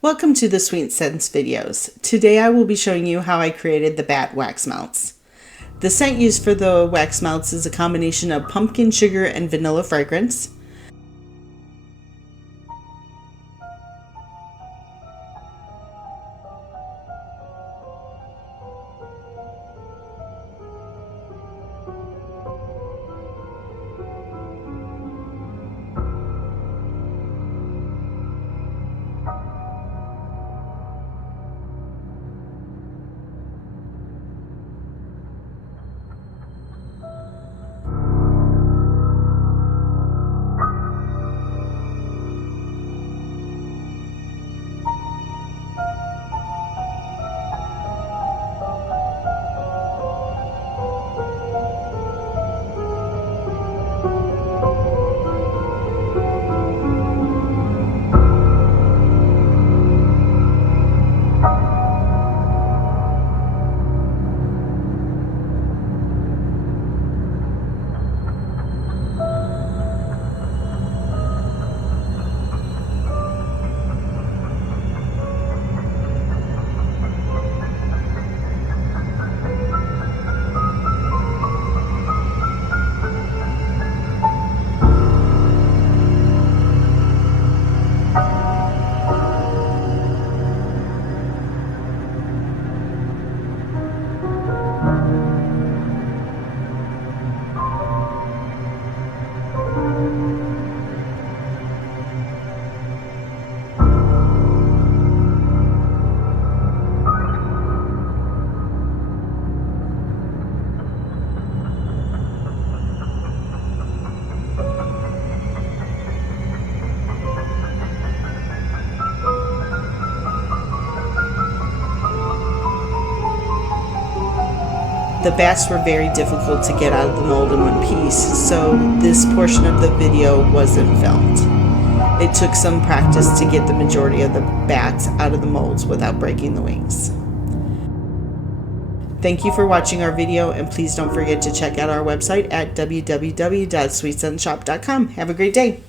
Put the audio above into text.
Welcome to the Sweet Scents videos. Today I will be showing you how I created the bat wax melts. The scent used for the wax melts is a combination of pumpkin sugar and vanilla fragrance. The bats were very difficult to get out of the mold in one piece, so this portion of the video wasn't filmed. It took some practice to get the majority of the bats out of the molds without breaking the wings. Thank you for watching our video, and please don't forget to check out our website at www.sweetscentshop.com. Have a great day.